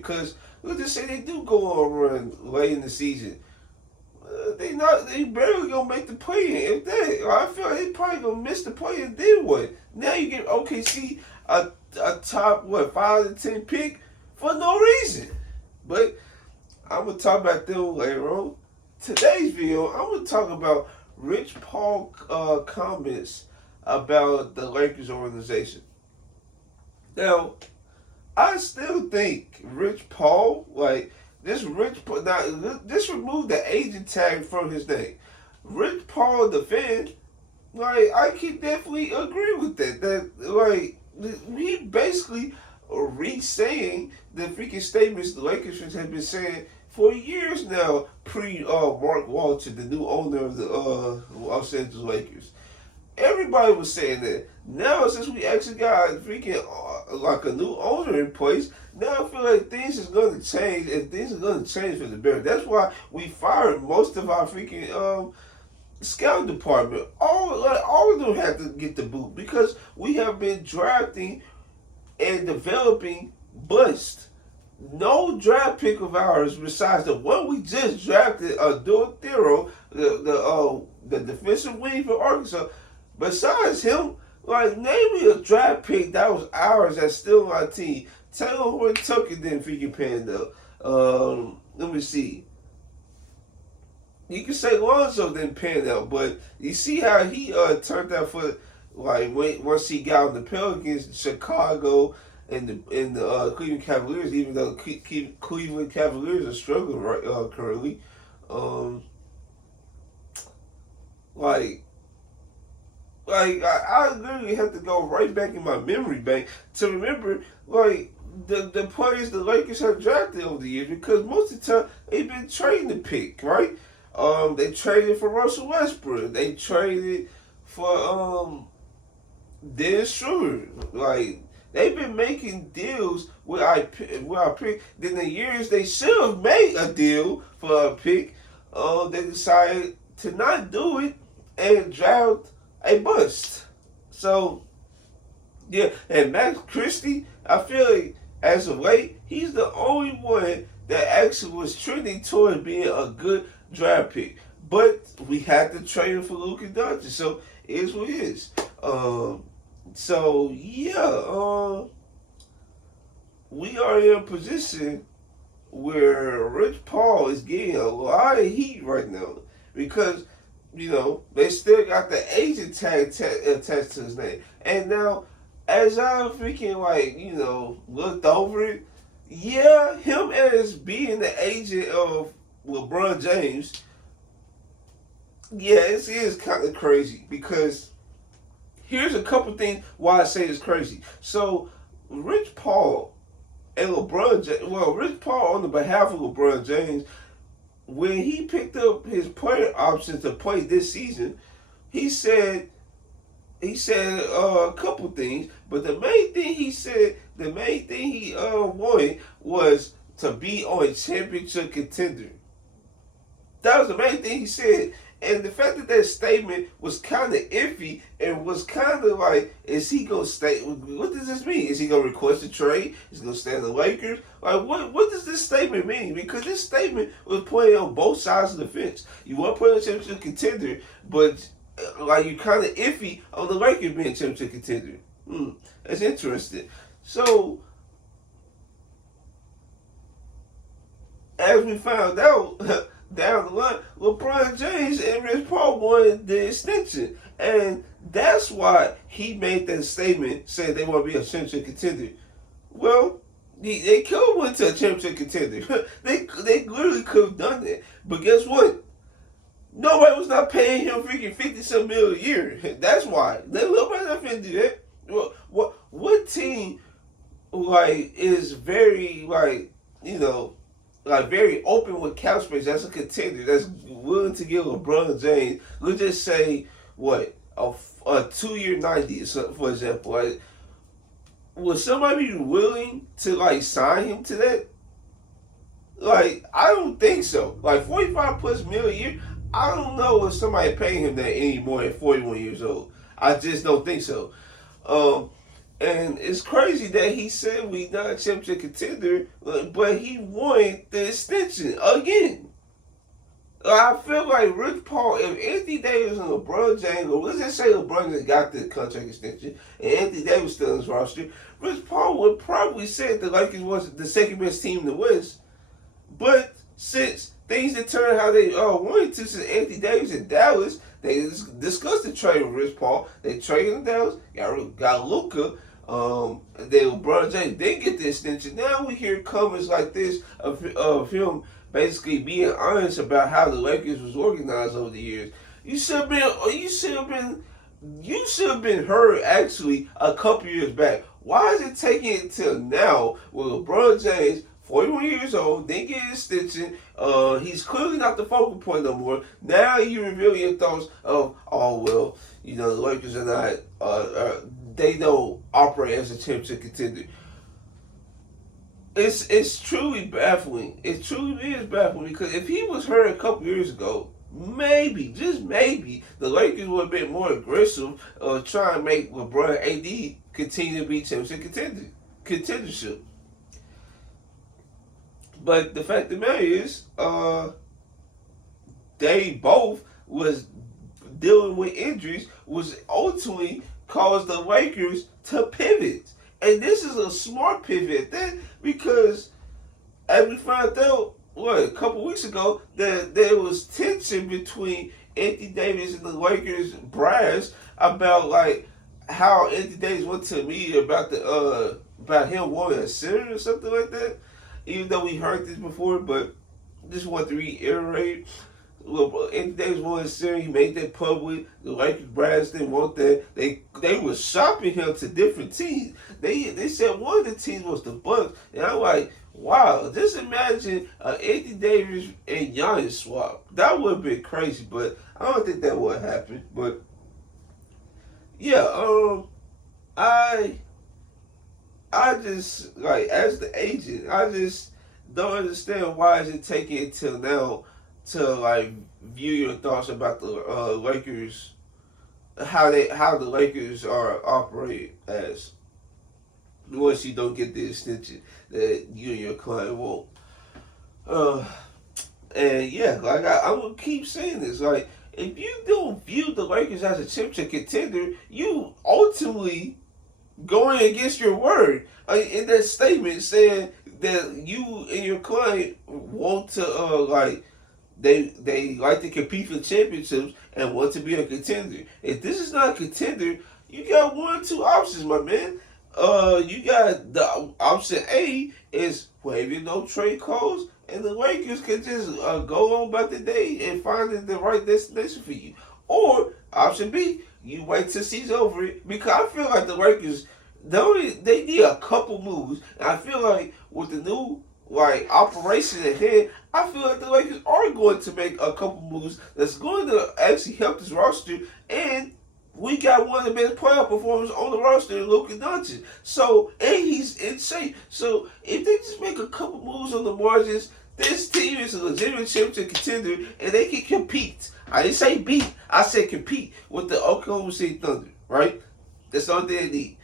because let's just say they do go on a run late in the season. They barely gonna make the play in. If they, I feel like they probably gonna miss the play in then what? Now you get OKC a top what 5 to 10 pick for no reason. But I'm gonna talk about them later on. Today's video, I'm gonna talk about Rich Paul comments about the Lakers organization. Now, I still think Rich Paul, like this Rich Paul, now this remove the agent tag from his name. Rich Paul, the fan, like I can definitely agree with that. That like he basically re-saying the freaking statements the Lakers fans have been saying for years now, pre Mark Walter, the new owner of the Los Angeles Lakers. Everybody was saying that. Now, since we actually got freaking like a new owner in place, now I feel like things is going to change, and things are going to change for the better. That's why we fired most of our freaking scout department. All of them had to get the boot because we have been drafting and developing bust. No draft pick of ours besides the one we just drafted, Adore Thero, the defensive wing for Arkansas. Besides him, like name me a draft pick that was ours that's still on our team. Taylor Horton Tucker didn't freaking pan up. Let me see. You can say Lonzo didn't pan out, but you see how he turned out for like once he got on the Pelicans, Chicago, and the Cleveland Cavaliers. Even though Cleveland Cavaliers are struggling right currently, like. I literally have to go right back in my memory bank to remember like the players the Lakers have drafted over the years because most of the time they've been trading the pick, right? They traded for Russell Westbrook. They traded for Dennis Schroeder. Like they've been making deals with our pick. Then the years they should have made a deal for a pick, they decided to not do it and draft a bust. So yeah, and Max Christie, I feel like as of late, he's the only one that actually was trending towards being a good draft pick. But we had to trade him for Luka Doncic, so it is what it is. So yeah, we are in a position where Rich Paul is getting a lot of heat right now because they still got the agent tag attached to his name. And now, as I freaking looked over it, yeah, him as being the agent of LeBron James, yeah, it is kind of crazy because here's a couple things why I say it's crazy. So, Rich Paul and LeBron James, Rich Paul on the behalf of LeBron James, when he picked up his player option to play this season, he said a couple things, but the main thing he wanted was to be on a championship contender. That was the main thing he said. And the fact that that statement was kind of iffy and was kind of like, is he going to stay? What does this mean? Is he going to request a trade? Is he going to stay in the Lakers? Like, what does this statement mean? Because this statement was playing on both sides of the fence. You want to play on a championship contender, but like you kind of iffy on the Lakers being a championship contender. That's interesting. So, as we found out, down the line, LeBron James and Rich Paul wanted the extension. And that's why he made that statement saying they want to be a championship contender. Well, they could have went to a championship contender. they literally could have done that. But guess what? Nobody was not paying him freaking 50-some million a year. That's why. Nobody's not finna do that. Well, what team is very very open with cap space, that's a contender that's willing to give LeBron James, let's just say, a 2-year 90, for example. Like, would somebody be willing to, sign him to that? I don't think so. 45 plus million a year, I don't know if somebody paying him that anymore at 41 years old. I just don't think so. And it's crazy that he said we not a championship contender, but he won the extension again. I feel like Rich Paul, if Anthony Davis and LeBron James, or let's just say LeBron James got the contract extension and Anthony Davis still in his roster, Rich Paul would probably say the Lakers was the second best team in the West. But since things that turned how they wanted to, since Anthony Davis in Dallas, they discussed the trade with Rich Paul. They traded in Dallas, got Luka. Then LeBron James didn't get the extension. Now we hear comments like this of him basically being honest about how the Lakers was organized over the years. You should have been heard actually a couple years back. Why is it taking until now with LeBron James, 41 years old, didn't get an extension? He's clearly not the focal point no more. Now you reveal your thoughts of, oh well, the Lakers are not. They don't operate as a championship contender. It's truly baffling. It truly is baffling because if he was hurt a couple years ago, maybe, just maybe, the Lakers would have been more aggressive trying to make LeBron AD continue to be championship contendership. But the fact of the matter is, they both was dealing with injuries, was ultimately caused the Lakers to pivot. And this is a smart pivot then, because as we found out, a couple weeks ago, that there was tension between Anthony Davis and the Lakers brass about like how Anthony Davis went to the media about about him wanting a center or something like that. Even though we heard this before, but just want to reiterate. Anthony Davis wanted a center. He made that public. The Lakers brass didn't want that. They were shopping him to different teams. They said one of the teams was the Bucks, and I'm like, wow, just imagine Anthony Davis and Giannis swap. That would have been crazy, but I don't think that would happen. But yeah, I just like as the agent, I just don't understand why is it taking until now to like view your thoughts about the Lakers, how the Lakers are operate as once you don't get the extension that you and your client want. And yeah, like I'm gonna keep saying this. Like, if you don't view the Lakers as a championship contender, you ultimately going against your word in that statement saying that you and your client want to they like to compete for championships and want to be a contender. If this is not a contender, you got one or two options, my man. You got the option A is waiving no trade calls, and the Lakers can just go on about the day and find the right destination for you. Or option B, you wait till season over it, because I feel like the Lakers they need a couple moves, and I feel like with the new operation at hand, I feel like the Lakers are going to make a couple moves that's going to actually help this roster, and we got one of the best playoff performers on the roster, Luka Doncic. So, and he's in shape. So, if they just make a couple moves on the margins, this team is a legitimate championship contender, and they can compete. I didn't say beat, I said compete with the Oklahoma City Thunder, right? That's all they need.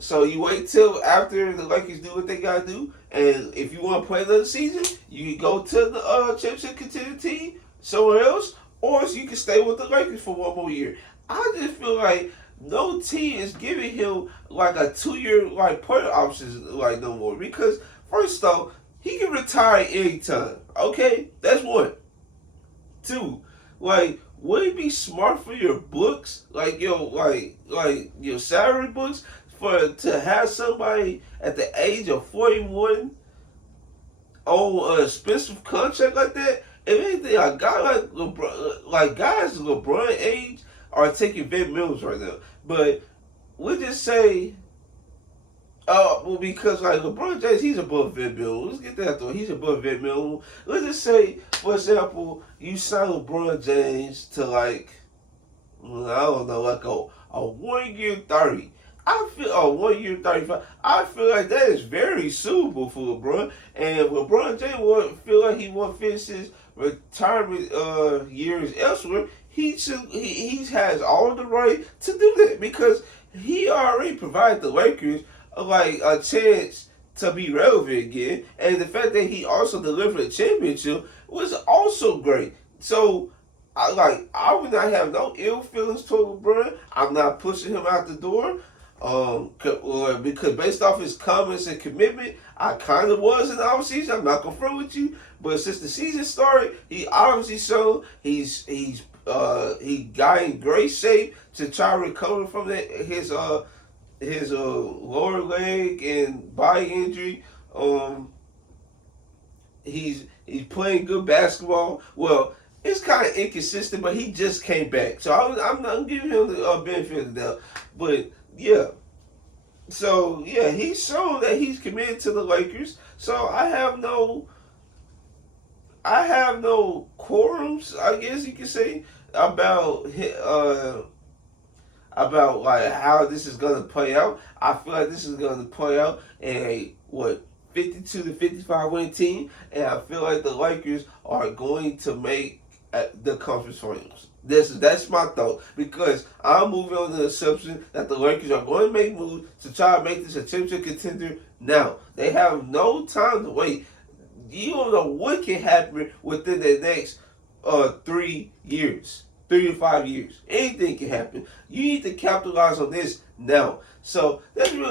So you wait till after the Lakers do what they gotta do, and if you want to play another season, you can go to the championship contender team somewhere else, or you can stay with the Lakers for one more year. I just feel like no team is giving him like a 2-year player options no more, because first off, he can retire anytime. Okay, that's one. Two, would it be smart for your books, your salary books, to have somebody at the age of 41 on an expensive contract like that? If anything, a guy like LeBron, guys LeBron age are taking vet minimums right now. But we'll just say, because LeBron James, he's above vet minimum. Let's get that though. He's above vet minimum. Let's just say, for example, you sign LeBron James to I don't know, a 1 year 30. I feel 1 year 35. I feel like that is very suitable for LeBron. And if LeBron James feel like he want to finish his retirement years elsewhere, he has all the right to do that, because he already provided the Lakers like a chance to be relevant again, and the fact that he also delivered a championship was also great. So, I would not have no ill feelings toward LeBron. I'm not pushing him out the door. Because based off his comments and commitment, I kind of was in the offseason. I'm not gonna front with you, but since the season started, he obviously showed he got in great shape to try to recover from his lower leg and body injury. He's playing good basketball. Well, it's kind of inconsistent, but he just came back, so I'm not giving him the benefit of the doubt. But yeah, so yeah, he's shown that he's committed to the Lakers. So I have no quorums, I guess you could say, about about like how this is gonna play out. I feel like this is gonna play out in a 52 to 55 win team, and I feel like the Lakers are going to make the conference finals. That's my thought, because I'm moving on the assumption that the Lakers are going to make moves to try to make this a championship contender now. They have no time to wait. You don't know what can happen within the next 3 years, 3 to 5 years. Anything can happen. You need to capitalize on this now. So that's really